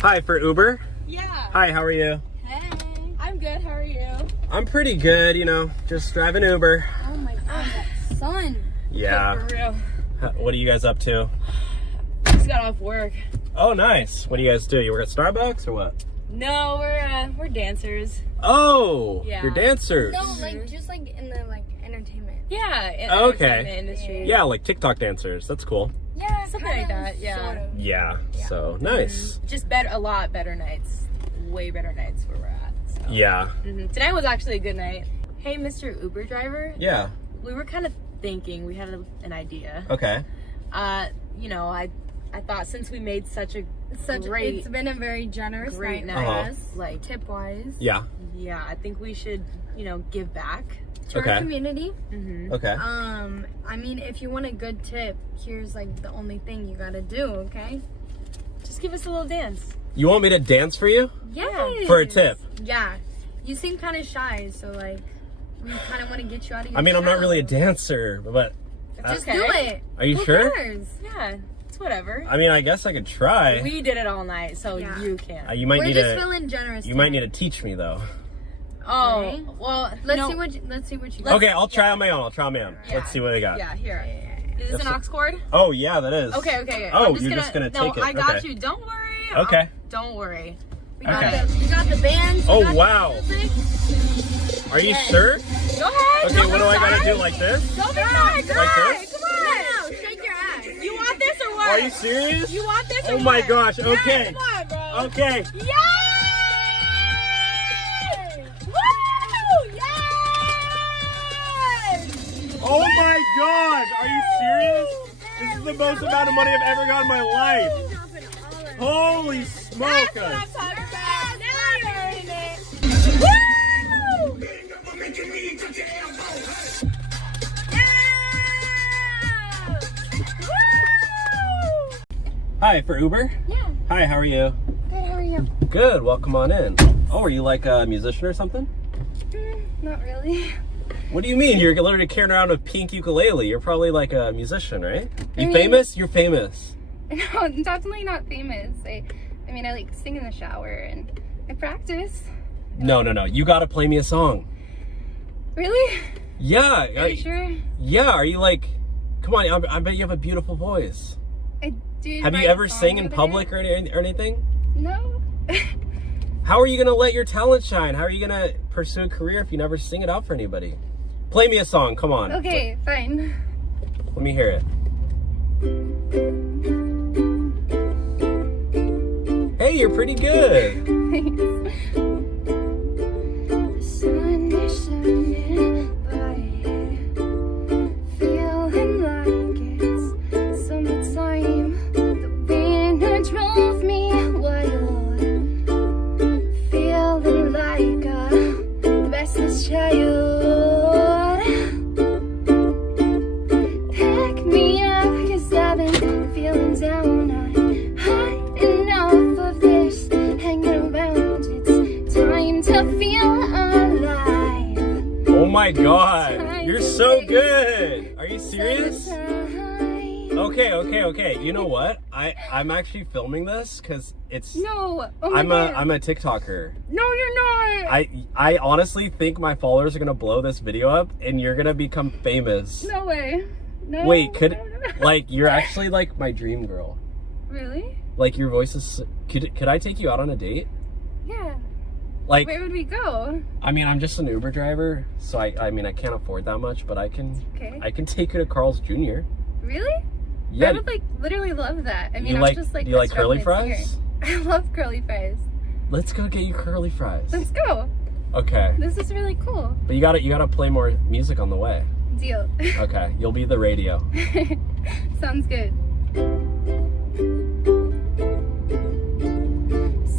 Hi, for Uber? Yeah. Hi, how are you? Hey. I'm good, how are you? I'm pretty good, you know, just driving Uber. Oh my god, that sun. Yeah. For real. What are you guys up to? Just got off work. Oh, nice. What do you guys do? You work at Starbucks or what? No, we're dancers. Oh, Yeah. you're dancers. No, like just like in the entertainment. Yeah, in Okay. entertainment industry. Yeah, like TikTok dancers. That's cool. Yeah, Something like that, yeah. Sort of. Yeah, so nice. Just better, a lot better nights. Way better nights where we're at. So. Yeah. Tonight was actually a good night. Hey, Mr. Uber driver. Yeah. We were kind of thinking, we had an idea. Okay. You know, I thought since we made such a It's been a very generous great night night, for us, like tip wise. Yeah. yeah, I think we should, you know, give back. To Okay. our community. Okay. I mean, if you want a good tip, here's like the only thing you gotta do. Okay. Just give us a little dance. You want me to dance for you? Yes. For a tip? Yeah. You seem kind of shy, so like we kind of want to get you out of your I mean, I'm not shell. really a dancer, but Just Okay. do it. are you Who sure? cares? Yeah, it's whatever. I mean, I guess I could try. We did it all night, so Yeah. you can. You might We're need just to. feeling generous. You might need to teach me though. Oh, Okay. well, Let's no, see what you. Okay, I'll try on my own. Yeah. Let's see what we got. Yeah, here. Is this an aux cord? Oh yeah, that is. Okay. Oh, I'm just you're gonna, just gonna no, take it. I got Okay. you. Don't worry. Okay. Don't worry. We got Okay. the band. Oh wow. Are you sure? Go ahead. Okay, what do I gotta do? Like this? Don't be shy. Come Like on. this? Come on. No, shake your ass. You want this or what? Are you serious? You want this or Oh what? my gosh. Okay. Yeah, come on, bro. Okay. Yay! Woo! Yes! Oh my gosh. Are you serious? This is the most amount of money I've ever got in my life. Holy smokers. That's what I'm talking about. Now you're earning it. Woo! Hi, for Uber? Yeah. Hi, how are you? Good. How are you? Good, well come on in. Oh, are you like a musician or something? Not really. What do you mean? You're literally carrying around a pink ukulele. You're probably like a musician, right? You mean- famous? You're famous. No, I'm definitely not famous. I mean, I like sing in the shower and I practice. No. You gotta play me a song. Really? Yeah. Are you sure? Yeah, are you like... Come on, I bet you have a beautiful voice. I did. Have you write a ever song sang the in other public day. or anything? No. How are you gonna let your talent shine? How are you gonna pursue a career if you never sing it out for anybody? Play me a song, come on. Okay, fine. Let me hear it. Hey, you're pretty good. The sun is shining bright, feeling like it's summertime. The wind drove me wild, feeling like a restless child. Pick me up, 'cause I've been feeling down. I've had enough of this hanging around. It's time to feel alive. Oh my god, you're so good. Are you serious? Summertime. Okay. You know what? I'm actually filming this because it's... No. Oh my God. I'm a TikToker. No, you're not. I honestly think my followers are gonna blow this video up and you're gonna become famous. No way. No. Wait, could no. like you're actually like my dream girl. Really? Like your voice is. Could I take you out on a date? Yeah. Like, Where would we go? I mean, I'm just an Uber driver, so I mean I can't afford that much, but I can Okay. take you to Carl's Jr. Really? Yeah. I would like literally love that. I mean, You I'm like- just like. do you like curly struggling fries? here. I love curly fries. Let's go get you curly fries. Let's go. Okay. This is really cool. But you gotta play more music on the way. Deal. Okay. You'll be the radio. Sounds good.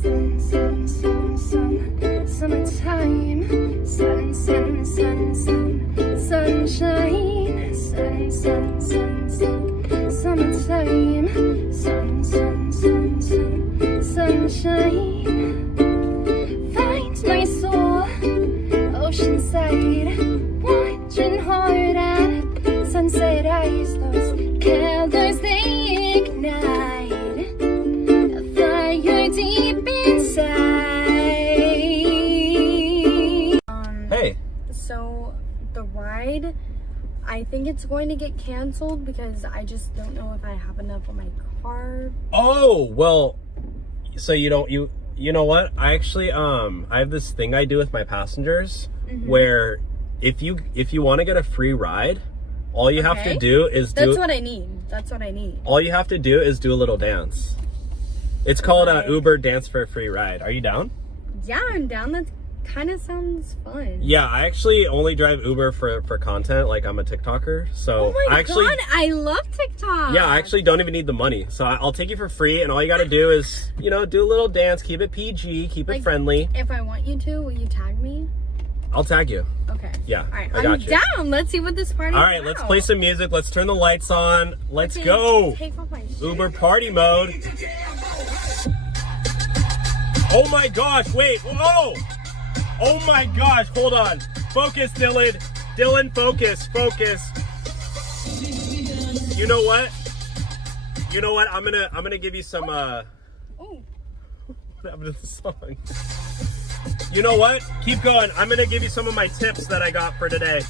Sun, sun, sun, sun, summertime. Sun, sun, sun, sun, sunshine. Sun, sun, sun, sun, summertime. Sun, sun, sun, sun, sunshine. Find my soul, oceanside, watching hard at sunset eyes. Those candles they ignite a fire deep ride. I think it's going to get canceled because I just don't know if I have enough on my card. Oh, well, so you know what? I actually, I have this thing I do with my passengers where if you want to get a free ride, all you have to do is That's what I need. That's what I need. All you have to do is do a little dance. It's called Uber Dance for a Free Ride. Are you down? Yeah, I'm down. That kind of sounds fun. Yeah, I actually only drive Uber for content. Like, I'm a TikToker. So oh my God, I love TikTok. Yeah, I actually don't even need the money. So I'll take you for free, and all you got to do is, you know, do a little dance, keep it PG, keep it friendly. If I want you to, will you tag me? I'll tag you. Okay. Yeah, all right, I got you. Down. Let's see what this party is All right, let's play some music. Let's turn the lights on. Let's go. Take off my shirt. Uber party mode. Oh my gosh, wait. Whoa. Oh my gosh, hold on. Focus, Dylan. Dylan, focus. You know what? I'm gonna give you some What happened to the song? You know what? Keep going. I'm gonna give you some of my tips that I got for today.